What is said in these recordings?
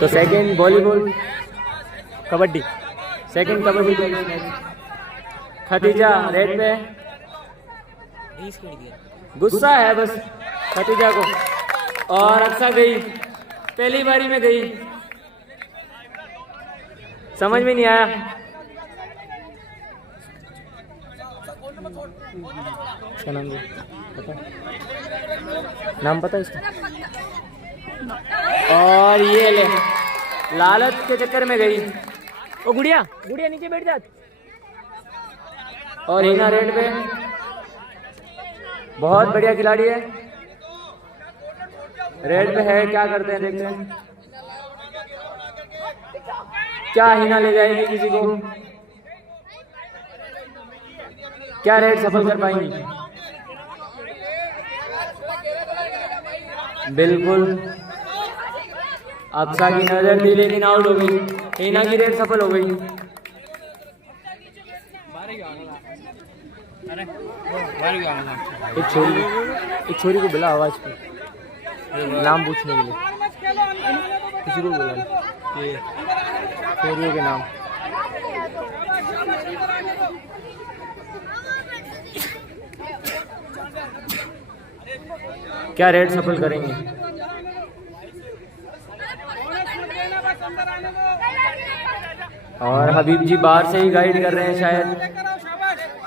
तो second volleyball kabaddi, second kabaddi Khatija raid पे गुस्सा है बस खतीजा को, और अक्सा गई पहली बारी में गई, समझ में नहीं आया। इसका नाम पता, नाम पता इसका। और ये ले लालच के चक्कर में गई, ओ गुड़िया गुड़िया नीचे बैठ जाती। और हिना रेड पे, बहुत बढ़िया खिलाड़ी है, रेड पे है, क्या करते हैं देखते हैं। क्या हिना ले जाएगी किसी को, क्या रेड सफल कर पाएंगी? बिल्कुल अक्सा की नजर थी लेकिन आउट हो गई, हिना की रेड सफल हो गई। एक छोरी को बुला आवाज पे, नाम पूछने के लिए, किसी को बुला छोरियों के नाम। क्या रेड सफल करेंगे? और हबीब जी बाहर से ही गाइड कर रहे हैं शायद,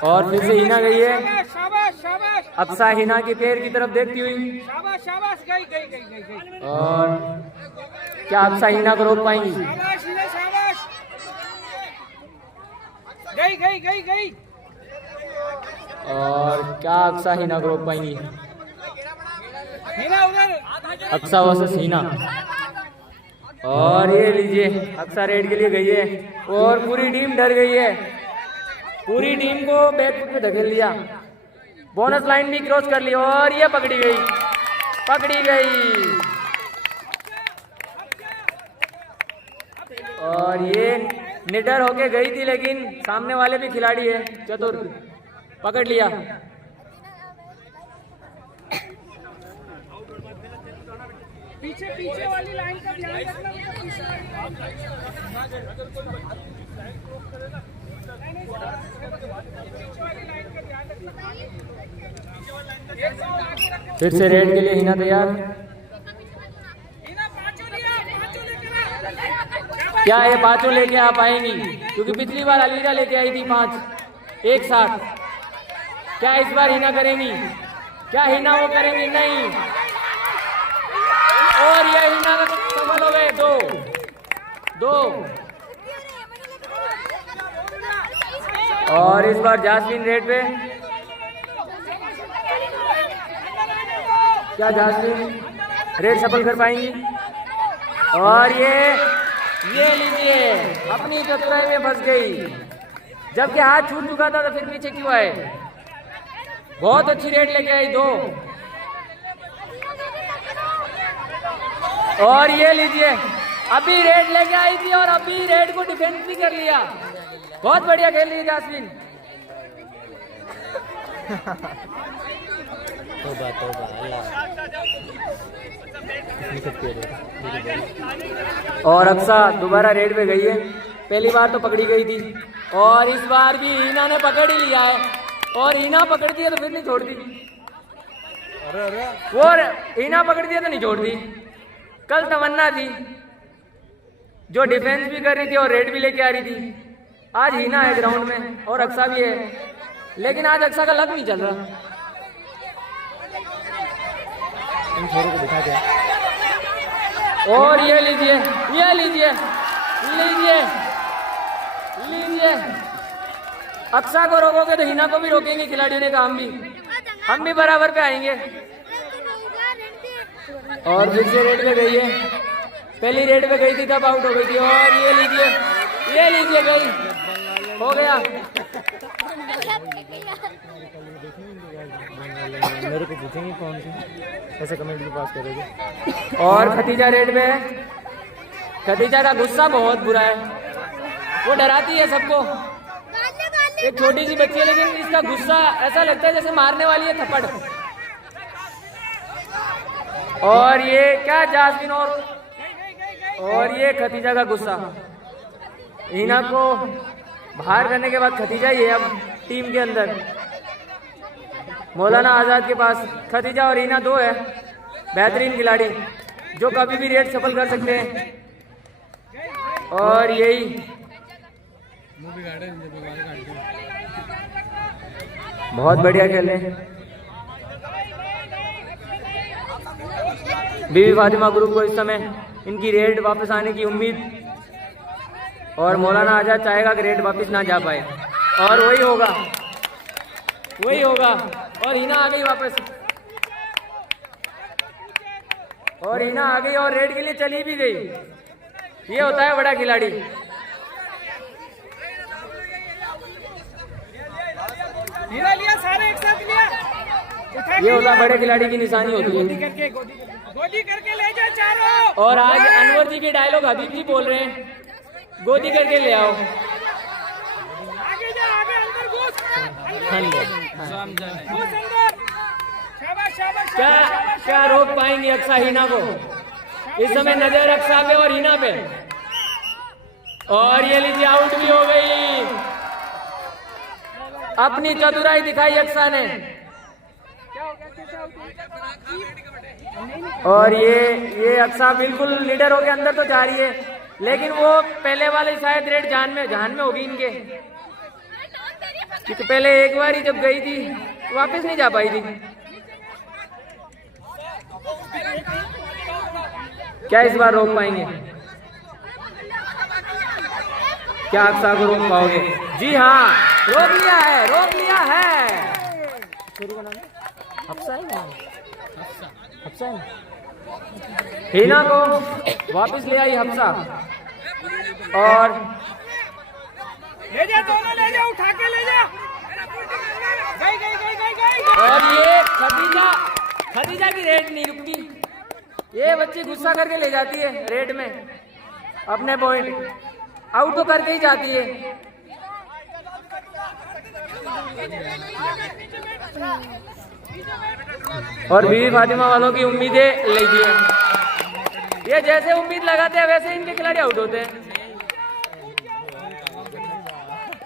और फिर से हिना गई है, अक्सा हिना के पैर की तरफ देखती हुई, और क्या अक्सा हिना को रोक पाएंगी? और क्या अक्सा हिना को रोक पाएंगी? अक्सा वर्सेस हिना, और ये लीजिए अक्सा रेड के लिए गई है, और पूरी टीम डर गई है, पूरी टीम को बैकफुट पे धकेल लिया, बोनस लाइन भी क्रॉस कर ली, और ये पकड़ी गई, पकड़ी गई। और ये निडर होके गई थी लेकिन सामने वाले भी खिलाड़ी है चतुर, पकड़ लिया। पीछे पीछे वाली लाइन का ध्यान रखना। फिर से रेड के लिए हिना तैयार। क्या ये पांचों लेके आ पाएंगी? क्योंकि पिछली बार अलीजा लेके आई थी 5 एक साथ। क्या इस बार हिना करेंगी? क्या हिना वो करेंगी? नहीं, और ये हिना का सफल हो गए, 2-2। और इस बार जास्मिन रेड पे, क्या जास्मिन रेड सफल कर पाएंगी? और ये लीजिए अपनी चतुराई में फंस गई, जबकि हाथ छूट चुका था तो फिर पीछे क्यों आए? बहुत अच्छी रेड लेके आई 2। और ये लीजिए अभी रेड लेके आई थी और अभी रेड को डिफेंस भी कर लिया। बहुत बढ़िया खेल रही है जास्मिन। और अक्सा दोबारा रेड पे गई है, पहली बार तो पकड़ी गई थी और इस बार भी हिना ने पकड़ ही लिया है। और हिना पकड़ती है तो फिर नहीं छोड़ती, वो हिना पकड़ती है तो नहीं छोड़ती। कल तमन्ना थी जो डिफेंस भी कर रही थी और रेड भी लेके आ रही थी। आज हिना है ग्राउंड में और अक्सा भी है, लेकिन आज अक्सा का लक नहीं चल रहा। इन छोरों को दिखा दिया। और ये लीजिए अक्सा को रोकोगे तो हिना को भी रोकेंगे खिलाड़ियों ने कहा, हम भी बराबर पे आएंगे। और फिर से रेड पे गई है, पहली रेड पे गई थी तब आउट हो गई थी। और ये लीजिए गई, हो गया। मेरे को पूछेंगे कौन सी, ऐसे कमेंट भी पास करोगे। और खतीजा रेड में है, खतीजा का गुस्सा बहुत बुरा है, वो डराती है सबको। एक छोटी सी बच्ची है लेकिन इसका गुस्सा ऐसा लगता है जैसे मारने वाली है थप्पड़। और ये क्या जास्मिन और ये खतीजा का गुस्सा। हिना को बाहर करने के बाद खतीजा ही है अब टीम के अंदर। मौलाना आजाद के पास खतीजा और हिना दो है बेहतरीन खिलाड़ी जो कभी भी रेड सफल कर सकते हैं। और यही बहुत बढ़िया खेल रहे हैं बीबी फातिमा ग्रुप को। इस समय इनकी रेड वापस आने की उम्मीद और मौलाना आजाद चाहेगा कि रेड वापस ना जा पाए और वही होगा। और हिना आ गई वापस और हिना आ गई और रेड के लिए चली भी गई। ये होता है बड़ा खिलाड़ी। लिया सारे एक साथ लिया। ये होता है बड़े खिलाड़ी की निशानी होती है। गोदी करके ले जा चारों। और आज अनवर जी के डायलॉग हबीब जी बोल रहे हैं, गोदी करके ले आओ। आगे जा, आगे अंदर घुस। क्या रोक पाएंगे अक्सा हिना को? इस समय नजर अक्सा पे और हिना पे। और ये लीजिए आउट भी हो गई। अपनी चतुराई दिखाई अक्सा ने। और ये अक्सा बिल्कुल लीडर होके अंदर तो जा रही है, लेकिन वो पहले वाले शायद रेड जान में होगी इनके, क्योंकि पहले एक बार ही जब गई थी वापस नहीं जा पाई थी। क्या इस बार रोक पाएंगे? क्या अक्सा को रोक पाओगे? जी हाँ, रोक लिया है। शुरू का नाम हफ्सा है ना? हफ्सा है। हिना को वापस ले आई हफ्सा और ले जा दोनों, ले जा, उठा के ले जा। गई। और ये खदीजा की रेड नहीं रुकती। ये बच्ची गुस्सा करके ले जाती है रेड में अपने पॉइंट, आउट तो करके ही जाती है। और बीबी फातिमा वालों की उम्मीदें लीजिए। ये जैसे उम्मीद लगाते हैं वैसे इनके खिलाड़ी आउट होते हैं।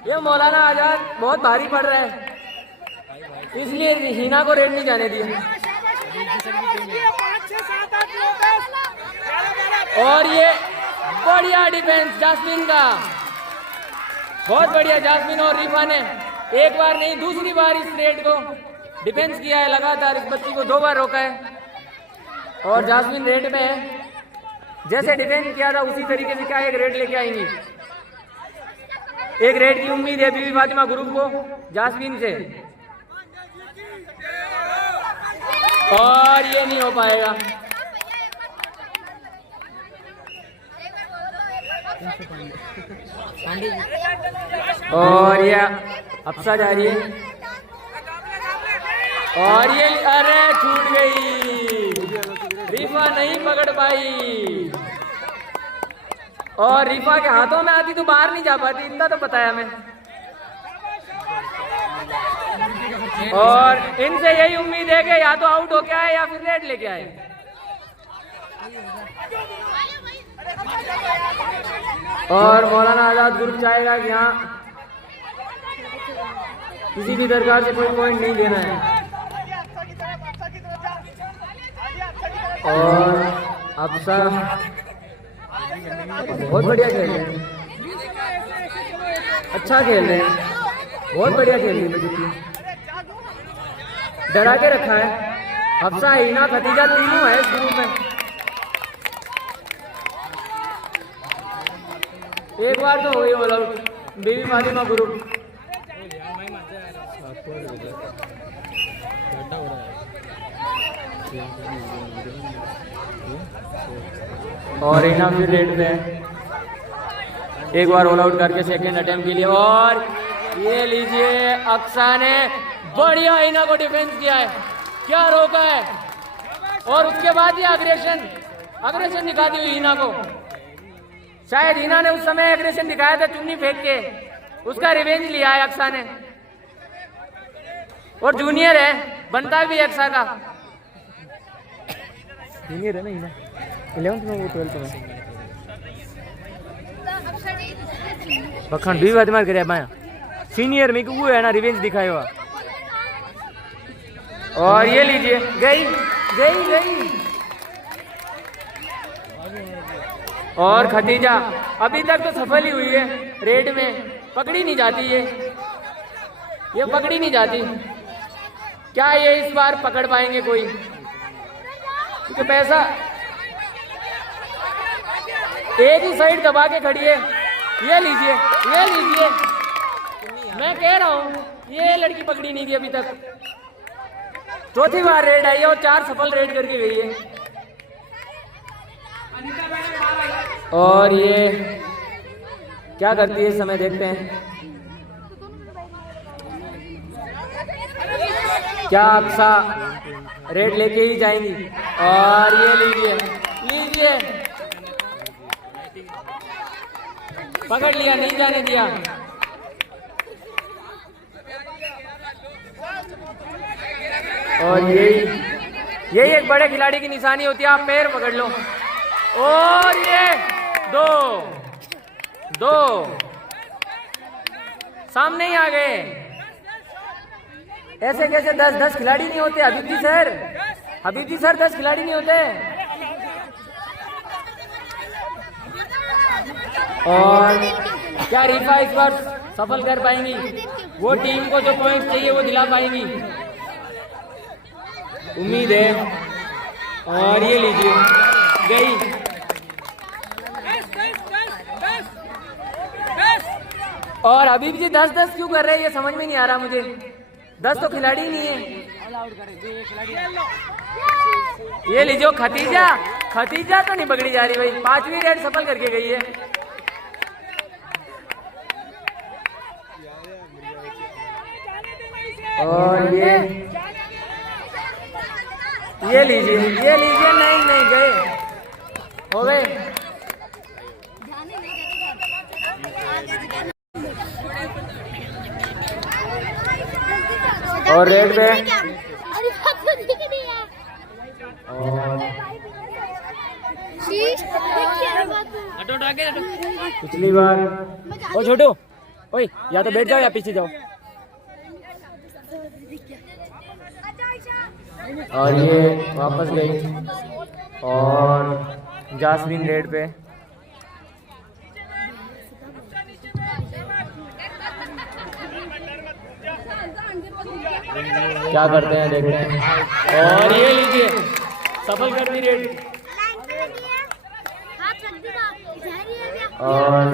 ये मौलाना आजाद बहुत भारी पड़ रहा है, इसलिए हिना को रेड नहीं जाने दिया। और ये बढ़िया डिफेंस जास्मिन का, बहुत बढ़िया। जास्मिन और रिफा ने एक बार नहीं दूसरी बार इस रेड को डिफेंस किया है लगातार। इस बच्ची को 2 बार रोका है और जास्मिन रेड में है। जैसे डिफेंस किया था उसी तरीके से क्या एक रेड लेके आएंगी। एक रेड की उम्मीद है बीबी फातिमा ग्रुप को जास्मिन से, और ये नहीं हो पाएगा। और ये हफ्सा जा रही है और ये अरे छूट गई, रिफा नहीं पकड़ पाई। और रिफा के हाथों में आती तो बाहर नहीं जा पाती, इतना तो बताया मैं। और इनसे यही उम्मीद है कि या तो आउट होके आए या फिर रेड लेके आए। और मौलाना आजाद ग्रुप चाहेगा कि यहाँ किसी भी प्रकार से कोई पॉइंट नहीं देना है। और अफसा बहुत बढ़िया खेल रहे हैं, अच्छा खेल रहे हैं, बहुत बढ़िया खेल रही है। डरा के रखा है। हफ्सा, हिना, खतीजा तीनों है इस ग्रुप में। एक बार तो हो गई ऑल आउट बीबी फातिमा ग्रुप। और हिना फिर रेड पे है, एक बार ऑल आउट करके सेकंड अटेम्प्ट के लिए। और ये लीजिए अक्सा ने बढ़िया हिना को डिफेंस किया है, क्या रोका है। और उसके बाद ये अग्रेशन दिखाती हुई हिना को। शायद हिना ने उस समय एग्रेशन दिखाया था चुन्नी फेंक के, उसका रिवेंज लिया है अक्सा ने। और जूनियर है, बनता भी अक्सा का। सीनियर है ना हिना 11th में वो 12th में बखंड भी बात मार करे माया सीनियर में वो है ना रिवेंज दिखाया हुआ। और ये लीजिए गई गई गई। और खतीजा अभी तक तो सफल ही हुई है रेड में, पकड़ी नहीं जाती ये पकड़ी नहीं जाती। क्या ये इस बार पकड़ पाएंगे कोई, क्योंकि पैसा एक ही साइड दबा के खड़ी है। ये लीजिए मैं कह रहा हूँ ये लड़की पकड़ी नहीं थी अभी तक। चौथी बार रेड आई है और 4 सफल रेड करके गई है। और ये क्या करती है इस समय देखते हैं। क्या अक्सा रेड लेके ही जाएंगी। और ये लीजिए पकड़ लिया, नहीं जाने दिया। और यही एक बड़े खिलाड़ी की निशानी होती है, आप पैर पकड़ लो। और ये दो सामने ही आ गए। ऐसे कैसे 10 खिलाड़ी नहीं होते हबीबी सर 10 खिलाड़ी नहीं होते। और क्या रीफा इस बार सफल कर पाएंगी, वो टीम को जो पॉइंट चाहिए वो दिला पाएंगी, उम्मीद है। और ये लीजिए गई। और हबीब जी 10-10 क्यों कर रहे हैं ये समझ में नहीं आ रहा मुझे। 10 तो खिलाड़ी ही नहीं है। ये लीजिए खतीजा तो नहीं पकड़ी जा रही भाई, 5वीं रेड सफल करके गई है। और ये लीजिए नहीं गए, हो गए। और रेड पे पिछली बार ओ छोटू ओए या तो बैठ जाओ या पीछे जाओ। और ये वापस गई और जास्मीन रेड पे। क्या करते हैं देखते हैं। और ये लीजिए सफल कर दी रेड। और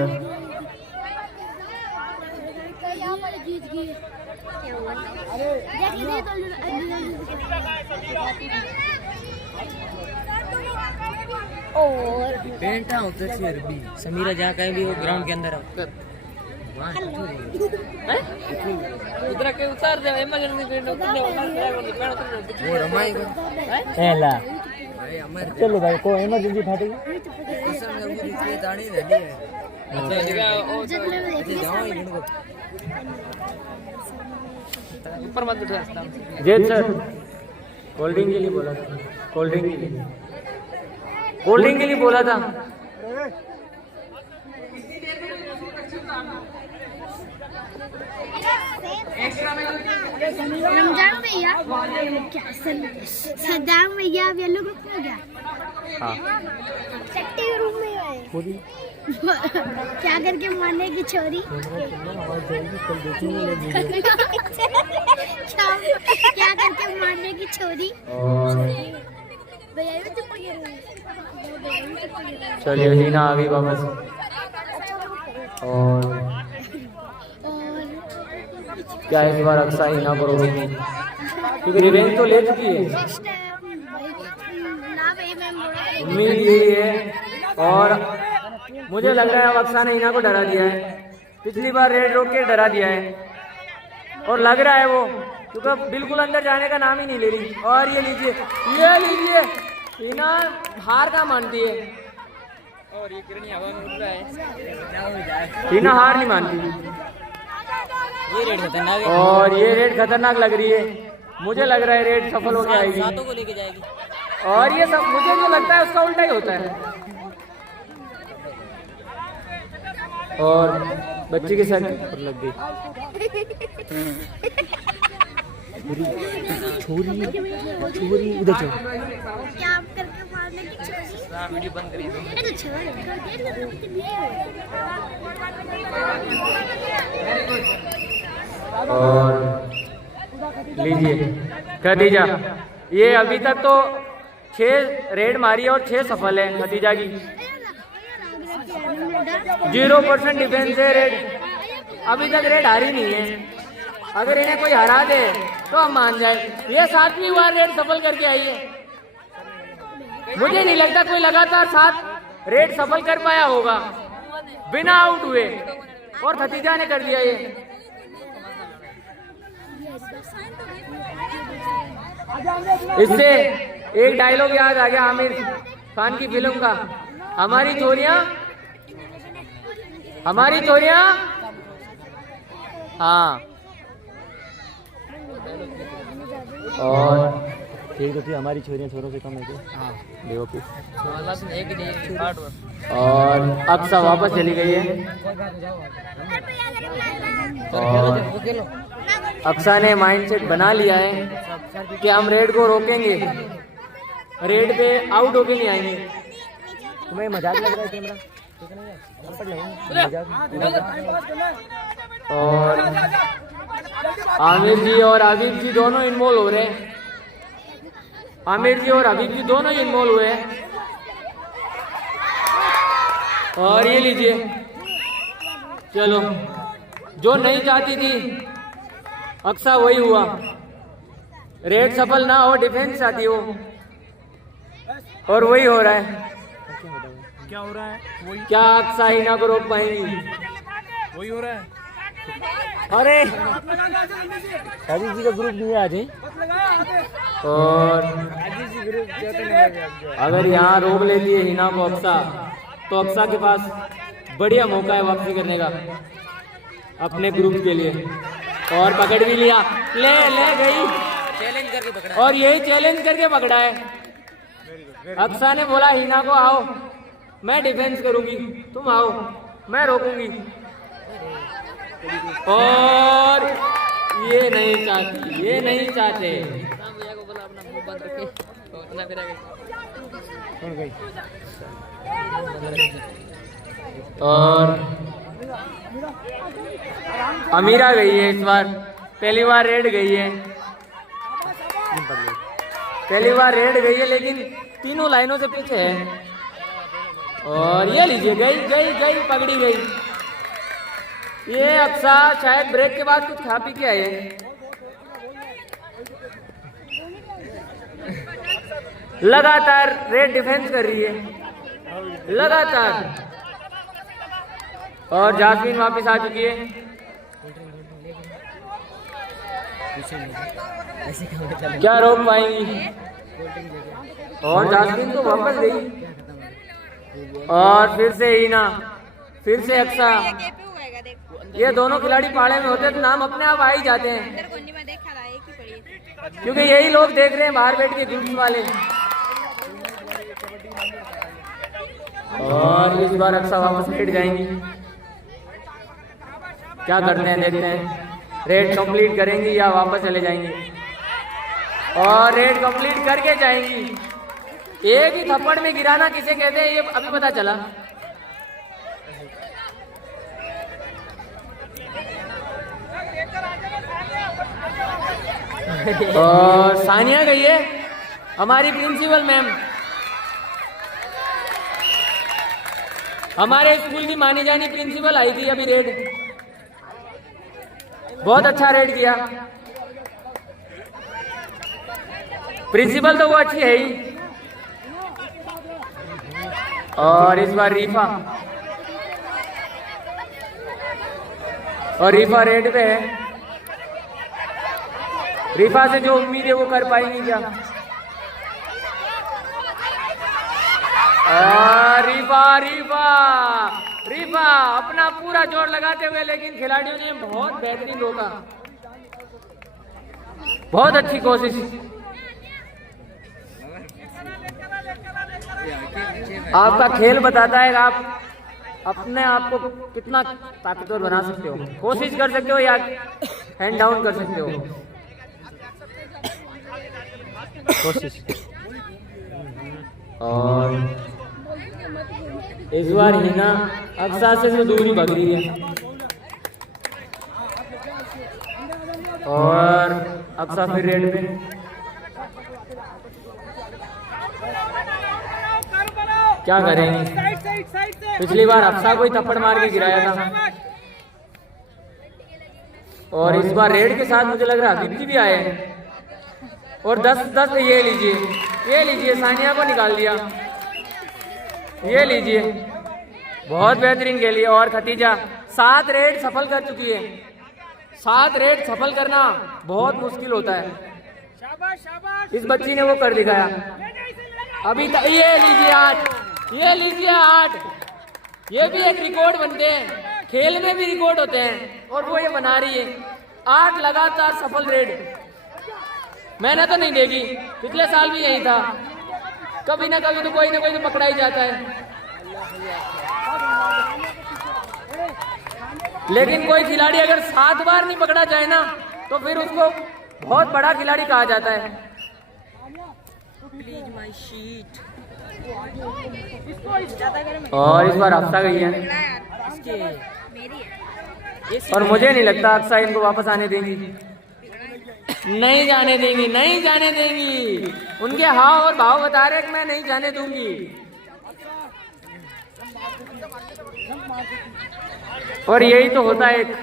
पेंटा उधर से अरबी समीरा जहाँ कहीं भी वो ग्राउंड के अंदर उधर के उतार दे इमरजेंसी पेंट उतार दे वो रमाएगा एला चलो भाई को इमरजेंसी फाटेगी ताड़ी रेडी है। अच्छा जाओ ऊपर मत उठो जेद सर कोल्ड ड्रिंक के लिए बोला था। कोल्ड ड्रिंक के लिए बोला था। रमजान भैया सद्दाम भैया अब येलो ग्रुप में गया। हाँ सेक्टी रूम में है। क्या करके मारने की छोरी क्या करके मारने की छोरी। चलिए लीना आ गई वापस। और क्या इस बार अक्सा ही ना करोगे क्योंकि रिवेंज तो ले चुकी है। उम्मीद यही है और मुझे लग रहा है अब अक्सा ने इना को डरा दिया है। पिछली बार रेड रोक के डरा दिया है और लग रहा है वो क्योंकि बिल्कुल अंदर जाने का नाम ही नहीं ले रही। और ये लीजिए इना हार का मानती है और ये किरनी हवा में उड़ रहा है। इना हार नहीं मानती। ये रेड खतरनाक है और ये रेड खतरनाक लग रही है। मुझे लग रहा है रेड सफल होकर आएगी। सातों को लेके जाएगी। और ये सब मुझे जो लगता है उसका उल्टा ही होता है। और बच्ची के सर पर लग गई। छोरी छोरी उधर चल। क्या आप करके मारने की छोरी? वीडियो बंद करिए। तो और लीजिए खदीजा, ये अभी तक तो 6 रेड मारी है और 6 सफल है खदीजा की। 0% डिफेंस है रेड, अभी तक रेड हारी नहीं है। अगर इन्हें कोई हरा दे तो हम मान जाए। ये 7वीं बार रेड सफल करके आई है। मुझे नहीं लगता कोई लगातार 7 रेड सफल कर पाया होगा बिना आउट हुए, और खदीजा ने कर दिया ये। इससे एक डायलॉग याद आ गया आमिर खान की फिल्म का, हमारी चोरियां हाँ। और ठीक है, हमारी छोरियां छोरों से कम है क्या? देखो और अक्सा वापस चली गई है। और अक्सा ने माइंडसेट बना लिया है कि हम रेड को रोकेंगे, रेड पे आउट होके नहीं आएंगे। तुम्हें मजाक लग रहा है कैमरा? और आमिर जी और हबीब जी दोनों इन्वॉल्व हो रहे हैं। आमिर जी और हबीब जी दोनों इन्वॉल्व हुए हैं। और ये लीजिए, चलो जो नहीं चाहती थी अक्सा वही हुआ। रेड सफल ना हो, डिफेंस चाहती हो, और वही हो रहा है। क्या हो रहा है? वही क्या अक्सा हिना को रोक पाएंगी? वही हो रहा है। अरे अजीत जी का ग्रुप नहीं है आज ही। और अगर यहाँ रोक लेती है हिना को अक्सा, तो अक्सा के पास बढ़िया मौका है वापसी करने का अपने ग्रुप के लिए। और पकड़ भी लिया, ले गई, चैलेंज करके पकड़ा। और यही चैलेंज करके पकड़ा है। अक्सा ने बोला हिना को आओ मैं डिफेंस करूंगी, तुम आओ मैं रोकूंगी। और ये नहीं चाहते। और अमीरा गई है इस बार, पहली बार रेड गई है। लेकिन तीनों लाइनों से पीछे है। और ये लीजिए, गई पकड़ी गई। ये अक्सा शायद ब्रेक के बाद कुछ खा पी के आए। लगातार रेड डिफेंस कर रही है, लगातार। और जास्मीन वापस आ चुकी है। क्या रोक पाएंगी? और जास्मीन तो वापस गई। और फिर से हीना, फिर से अक्सा। ये दोनों खिलाड़ी पाड़े में होते तो नाम अपने आप आ ही जाते हैं, क्योंकि यही लोग देख रहे हैं बाहर बैठ के ग्रुप्स वाले। और इस बार अक्सा वापस लेट जाएंगी। क्या करते हैं देखते हैं। रेड कंप्लीट करेंगी या वापस चले जाएंगी? और रेड कंप्लीट करके जाएंगी। एक ही थप्पड़ में गिराना किसे कहते हैं ये अभी पता चला। और सानिया गई है, हमारी प्रिंसिपल मैम, हमारे स्कूल की मानी जानी प्रिंसिपल आई थी अभी रेड। बहुत अच्छा रेड किया। प्रिंसिपल तो वो अच्छी है ही। और इस बार रीफा, और रीफा रेड पे है। रीफा से जो उम्मीद है वो कर पाएंगी क्या? रीफा अपना पूरा जोर लगाते हुए, लेकिन खिलाड़ियों ने बहुत बेहतरीन रोका। बहुत अच्छी कोशिश। आपका खेल बताता है कि आप अपने आप को कितना ताकतवर बना सकते हो। कोशिश कर सकते हो या हैंड डाउन कर सकते हो। कोशिश। और इस बार हिना अक्सा से तो दूर ही भाग रही है और अक्सा फिर रेड पे। क्या करेंगे? पिछली बार अक्सा को ही थप्पड़ मार के गिराया था और इस बार रेड के साथ मुझे लग रहा है हबीब भी आए हैं। और 10-10 ये लीजिए सानिया को निकाल दिया। ये लीजिए, बहुत बेहतरीन खेली। और खतीजा 7 रेड सफल कर चुकी है। 7 रेड सफल करना बहुत मुश्किल होता है। इस बच्ची ने वो कर दिखाया। अभी तक ये लीजिए 8। ये भी एक रिकॉर्ड बनते हैं, खेल में भी रिकॉर्ड होते हैं और वो ये बना रही है। 8 लगातार सफल रेड। मैंने तो नहीं देखी, पिछले साल भी यही था। कभी ना कभी तो कोई ना कोई तो पकड़ा ही जाता है। लेकिन कोई खिलाड़ी अगर 7 बार नहीं पकड़ा जाए ना तो फिर उसको बहुत बड़ा खिलाड़ी कहा जाता है। Please my sheet. और इस बार अक्सा गई है और मुझे नहीं लगता अक्सा इनको वापस आने देंगी। नहीं जाने देंगी। उनके हाव और भाव बता रहे कि मैं नहीं जाने दूंगी। और यही तो होता है एक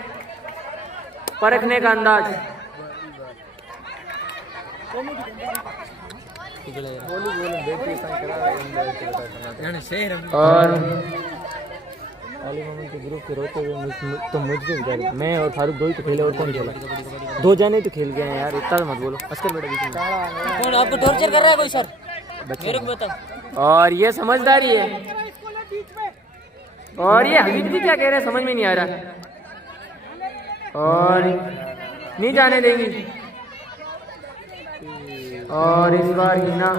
परखने का अंदाज। और अली मोहम्मद के ग्रुप के रोते हुए तो मुझे मैं और फारूक 2 ही तो खेले और कौन खेला? 2 जने तो खेल गए हैं यार, इतना मत बोलो। अस्कर बेटा बीच में कौन आपको टॉर्चर कर रहा है? कोई सर मेरे को बताओ। और ये समझदारी है। और ये हबीब भी क्या कह रहे हैं समझ में नहीं आ रहा। और नहीं जाने देंगी। और इस बार हिना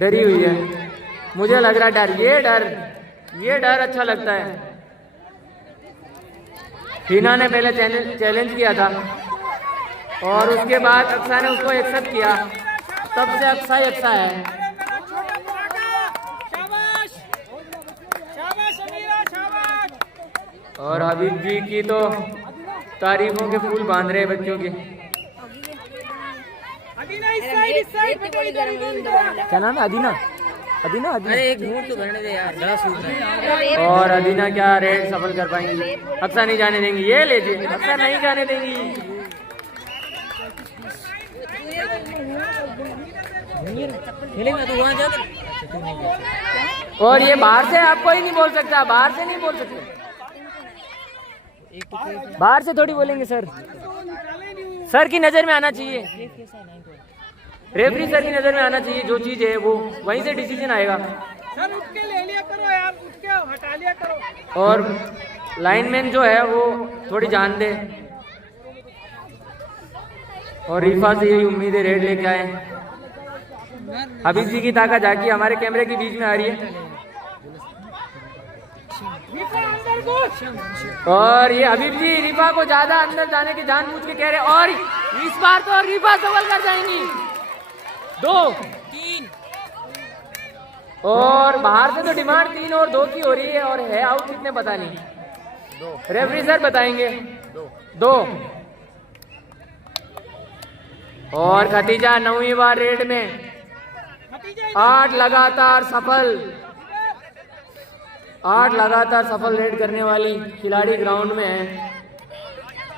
डरी हुई है। मुझे लग रहा ये डर अच्छा लगता है। हिना ने पहले चैलेंज किया था और उसके बाद अक्सा ने उसको एक्सेप्ट किया, तब से अक्सा है। और हबीब जी की तो तारीफों के फूल बांध रहे बच्चों के। क्या नाम है? अदीना। अरे एक मिनट तो करने दे यार, ज़रा सूख है। और अदीना क्या रेड सफल कर पाएंगी? अक्सा नहीं जाने देंगी। ये लीजिए, अक्सा नहीं जाने देंगी। और ये बाहर से आप कोई नहीं बोल सकता, बाहर से नहीं बोल सकते। बाहर से थोड़ी बोलेंगे सर की नजर में आना चाहिए। रेफरी सर की नजर में आना चाहिए। जो चीज है वो वहीं से डिसीजन आएगा। सर उठ के ले लिया करो यार, उठ के हटा लिया करो। और लाइनमैन जो है वो थोड़ी जान दे। और रिफा से यही उम्मीद है रेड लेके आए। हबीब जी की ताकत जाके हमारे कैमरे के बीच में आ रही है। और ये हबीब जी रिफा को ज्यादा अंदर जाने की जानबूझ के कह रहे। और इस बार तो रिफा सफल कर जाएंगी। 2-3 और बाहर से तो डिमांड 3 और 2 की हो रही है। और है आउट कितने पता नहीं, रेफरी सर बताएंगे। 2 और खतीजा 9वीं बार रेड में 8 लगातार सफल रेड करने वाली खिलाड़ी ग्राउंड में है।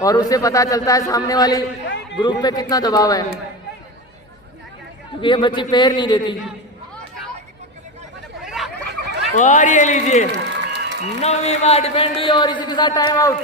और उससे पता चलता है सामने वाली ग्रुप पे कितना दबाव है, क्योंकि ये बच्ची पैर नहीं देती। और ये लीजिए 9वीं बार डिफेंड हुई और इसी के साथ टाइम आउट।